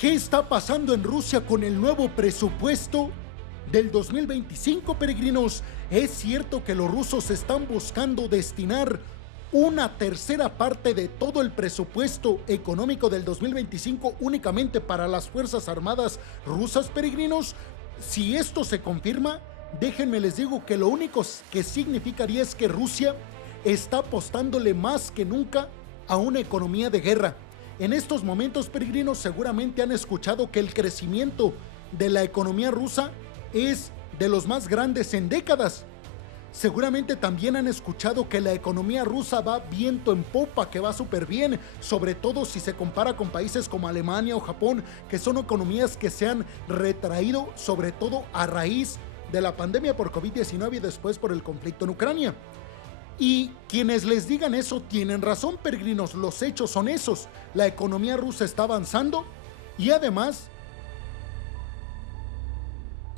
¿Qué está pasando en Rusia con el nuevo presupuesto del 2025, peregrinos? ¿Es cierto que los rusos están buscando destinar una tercera parte de todo el presupuesto económico del 2025 únicamente para las Fuerzas Armadas rusas, peregrinos? Si esto se confirma, déjenme les digo que lo único que significaría es que Rusia está apostándole más que nunca a una economía de guerra. En estos momentos, peregrinos, seguramente han escuchado que el crecimiento de la economía rusa es de los más grandes en décadas. Seguramente también han escuchado que la economía rusa va viento en popa, que va súper bien, sobre todo si se compara con países como Alemania o Japón, que son economías que se han retraído, sobre todo a raíz de la pandemia por COVID-19 y después por el conflicto en Ucrania. Y quienes les digan eso tienen razón, peregrinos, los hechos son esos. La economía rusa está avanzando y además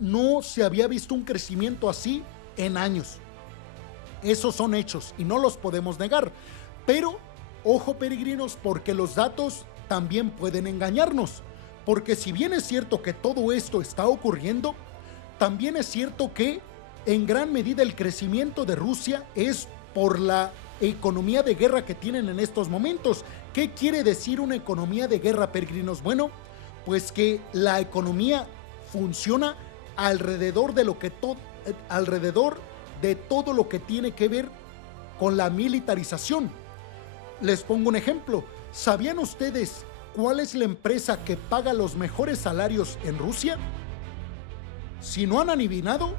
no se había visto un crecimiento así en años. Esos son hechos y no los podemos negar. Pero, ojo, peregrinos, porque los datos también pueden engañarnos. Porque si bien es cierto que todo esto está ocurriendo, también es cierto que en gran medida el crecimiento de Rusia es por la economía de guerra que tienen en estos momentos. ¿Qué quiere decir una economía de guerra, peregrinos? Bueno, pues que la economía funciona alrededor de todo lo que tiene que ver con la militarización. Les pongo un ejemplo. ¿Sabían ustedes cuál es la empresa que paga los mejores salarios en Rusia? Si no han adivinado,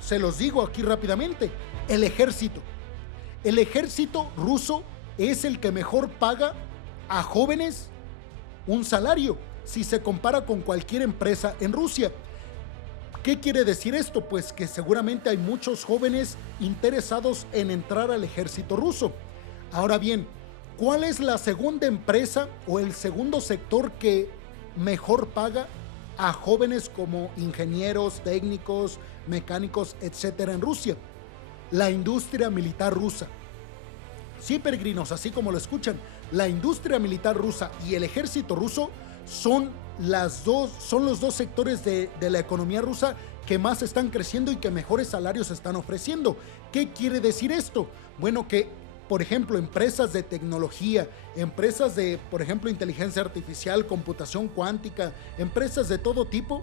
se los digo aquí rápidamente: el ejército. El ejército ruso es el que mejor paga a jóvenes un salario si se compara con cualquier empresa en Rusia. ¿Qué quiere decir esto? Pues que seguramente hay muchos jóvenes interesados en entrar al ejército ruso. Ahora bien, ¿cuál es la segunda empresa o el segundo sector que mejor paga a jóvenes como ingenieros, técnicos, mecánicos, etcétera en Rusia? La industria militar rusa. Sí, peregrinos, así como lo escuchan, la industria militar rusa y el ejército ruso son los dos sectores de la economía rusa que más están creciendo y que mejores salarios están ofreciendo. ¿Qué quiere decir esto? Bueno, que, por ejemplo, empresas de tecnología, empresas de, por ejemplo, inteligencia artificial, computación cuántica, empresas de todo tipo,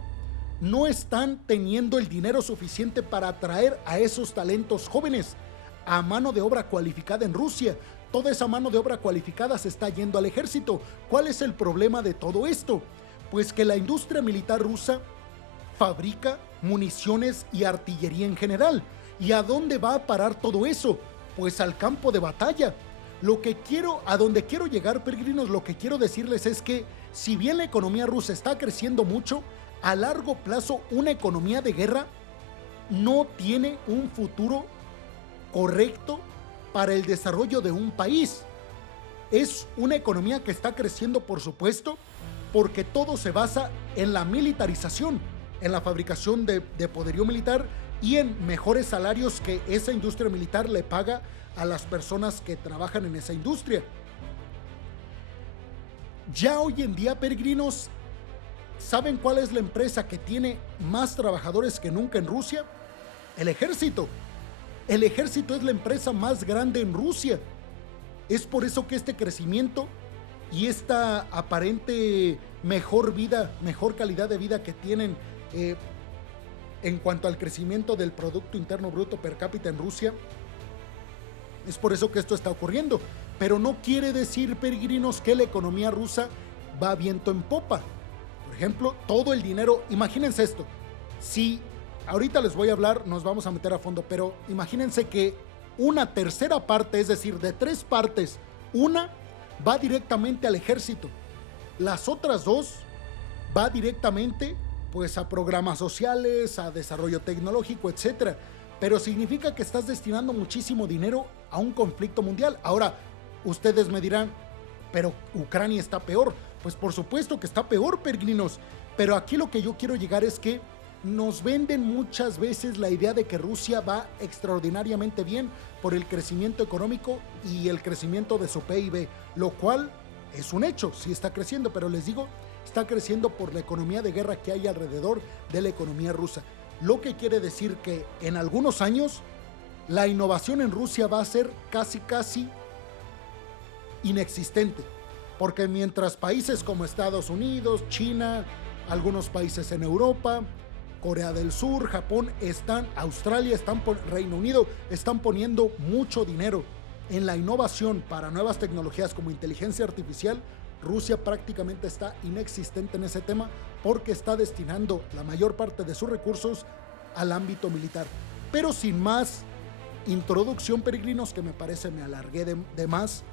no están teniendo el dinero suficiente para atraer a esos talentos jóvenes, a mano de obra cualificada en Rusia. Toda esa mano de obra cualificada se está yendo al ejército. ¿Cuál es el problema de todo esto? Pues que la industria militar rusa fabrica municiones y artillería en general. ¿Y a dónde va a parar todo eso? Pues al campo de batalla. A donde quiero llegar, peregrinos, lo que quiero decirles es que si bien la economía rusa está creciendo mucho, a largo plazo una economía de guerra no tiene un futuro correcto para el desarrollo de un país. Es una economía que está creciendo, por supuesto, porque todo se basa en la militarización, en la fabricación de poderío militar y en mejores salarios que esa industria militar le paga a las personas que trabajan en esa industria. Ya hoy en día, peregrinos, ¿saben cuál es la empresa que tiene más trabajadores que nunca en Rusia? El ejército. El ejército es la empresa más grande en Rusia. Es por eso que este crecimiento y esta aparente mejor vida, mejor calidad de vida que tienen en cuanto al crecimiento del Producto Interno Bruto per cápita en Rusia, es por eso que esto está ocurriendo. Pero no quiere decir, peregrinos, que la economía rusa va viento en popa. Por ejemplo, todo el dinero, imagínense esto, si ahorita les voy a hablar, nos vamos a meter a fondo, pero imagínense que una tercera parte, es decir, de 3 partes, una va directamente al ejército, las otras 2 va directamente pues a programas sociales, a desarrollo tecnológico, etcétera. Pero significa que estás destinando muchísimo dinero a un conflicto mundial. Ahora, ustedes me dirán, pero Ucrania está peor. Pues por supuesto que está peor, peregrinos. Pero aquí lo que yo quiero llegar es que nos venden muchas veces la idea de que Rusia va extraordinariamente bien por el crecimiento económico y el crecimiento de su PIB, lo cual es un hecho, sí está creciendo, pero les digo está creciendo por la economía de guerra que hay alrededor de la economía rusa. Lo que quiere decir que en algunos años la innovación en Rusia va a ser casi inexistente, porque mientras países como Estados Unidos, China, algunos países en Europa, Corea del Sur, Japón, Australia, Reino Unido, están poniendo mucho dinero en la innovación para nuevas tecnologías como inteligencia artificial, Rusia prácticamente está inexistente en ese tema porque está destinando la mayor parte de sus recursos al ámbito militar. Pero sin más introducción, peregrinos, que me parece me alargué de más,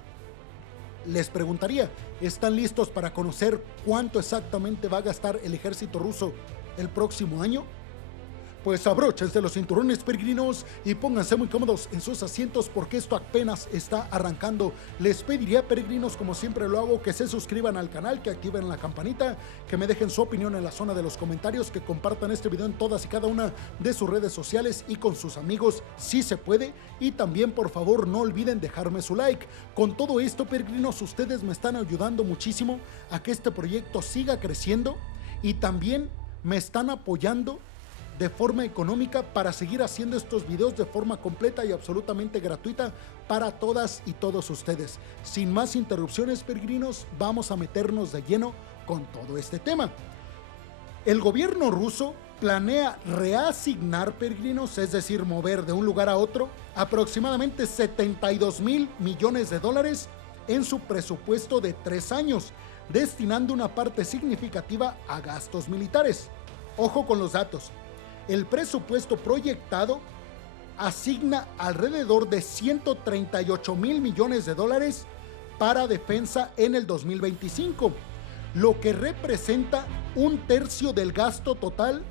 les preguntaría, ¿están listos para conocer cuánto exactamente va a gastar el ejército ruso el próximo año? Pues abróchense los cinturones, peregrinos, y pónganse muy cómodos en sus asientos porque esto apenas está arrancando. Les pediría, peregrinos, como siempre lo hago, que se suscriban al canal, que activen la campanita, que me dejen su opinión en la zona de los comentarios, que compartan este video en todas y cada una de sus redes sociales y con sus amigos si se puede. Y también, por favor, no olviden dejarme su like. Con todo esto, peregrinos, ustedes me están ayudando muchísimo a que este proyecto siga creciendo y también me están apoyando de forma económica para seguir haciendo estos videos de forma completa y absolutamente gratuita para todas y todos ustedes. Sin más interrupciones, peregrinos, vamos a meternos de lleno con todo este tema. El gobierno ruso planea reasignar, peregrinos, es decir, mover de un lugar a otro, aproximadamente 72 mil millones de dólares en su presupuesto de 3 años, destinando una parte significativa a gastos militares. Ojo con los datos. El presupuesto proyectado asigna alrededor de 138 mil millones de dólares para defensa en el 2025, lo que representa 1/3 del gasto total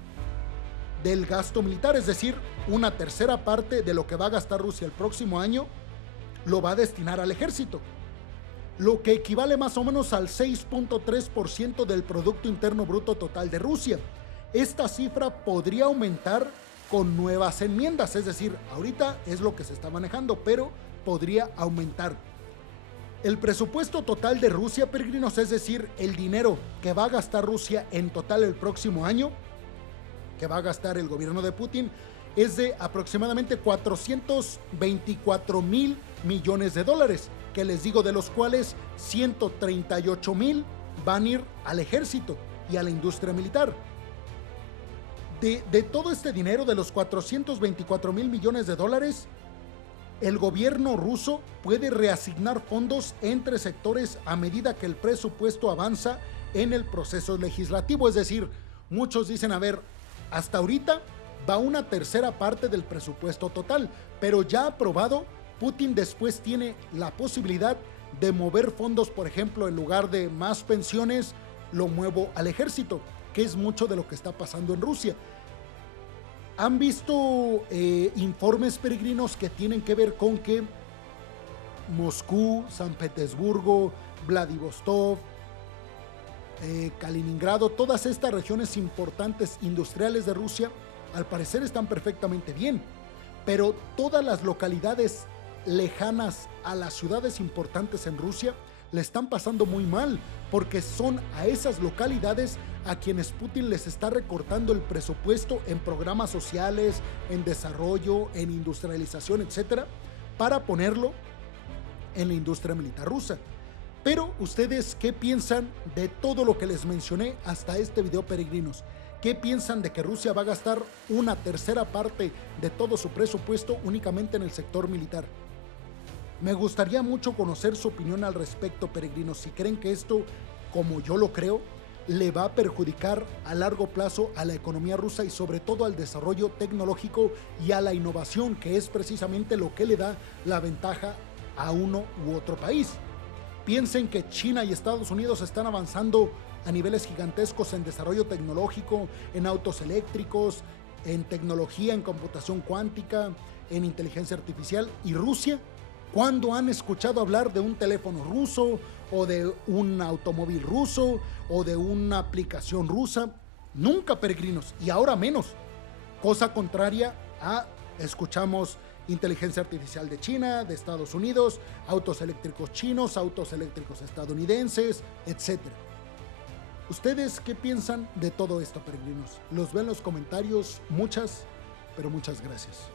del gasto militar, es decir, 1/3 parte de lo que va a gastar Rusia el próximo año lo va a destinar al ejército, lo que equivale más o menos al 6.3% del Producto Interno Bruto total de Rusia. Esta cifra podría aumentar con nuevas enmiendas, es decir, ahorita es lo que se está manejando, pero podría aumentar. El presupuesto total de Rusia, peregrinos, es decir, el dinero que va a gastar Rusia en total el próximo año, que va a gastar el gobierno de Putin, es de aproximadamente 424 mil millones de dólares, que les digo, de los cuales 138 mil van a ir al ejército y a la industria militar. De todo este dinero, de los 424 mil millones de dólares, el gobierno ruso puede reasignar fondos entre sectores a medida que el presupuesto avanza en el proceso legislativo. Es decir, muchos dicen, a ver, hasta ahorita va 1/3 parte del presupuesto total, pero ya aprobado, Putin después tiene la posibilidad de mover fondos, por ejemplo, en lugar de más pensiones, lo muevo al ejército, que es mucho de lo que está pasando en Rusia. Han visto informes, peregrinos, que tienen que ver con que Moscú, San Petersburgo, Vladivostok, Kaliningrado, todas estas regiones importantes industriales de Rusia, al parecer están perfectamente bien, pero todas las localidades lejanas a las ciudades importantes en Rusia le están pasando muy mal, porque son a esas localidades a quienes Putin les está recortando el presupuesto en programas sociales, en desarrollo, en industrialización, etcétera, para ponerlo en la industria militar rusa. Pero ustedes, ¿qué piensan de todo lo que les mencioné hasta este video, peregrinos? ¿Qué piensan de que Rusia va a gastar 1/3 parte de todo su presupuesto únicamente en el sector militar? Me gustaría mucho conocer su opinión al respecto, peregrinos. Si creen que esto, como yo lo creo, le va a perjudicar a largo plazo a la economía rusa y sobre todo al desarrollo tecnológico y a la innovación, que es precisamente lo que le da la ventaja a uno u otro país. Piensen que China y Estados Unidos están avanzando a niveles gigantescos en desarrollo tecnológico, en autos eléctricos, en tecnología, en computación cuántica, en inteligencia artificial. ¿Y Rusia? ¿Cuándo han escuchado hablar de un teléfono ruso o de un automóvil ruso o de una aplicación rusa? Nunca, peregrinos, y ahora menos. Cosa contraria a escuchamos inteligencia artificial de China, de Estados Unidos, autos eléctricos chinos, autos eléctricos estadounidenses, etc. ¿Ustedes qué piensan de todo esto, peregrinos? Los veo en los comentarios. Muchas, pero muchas gracias.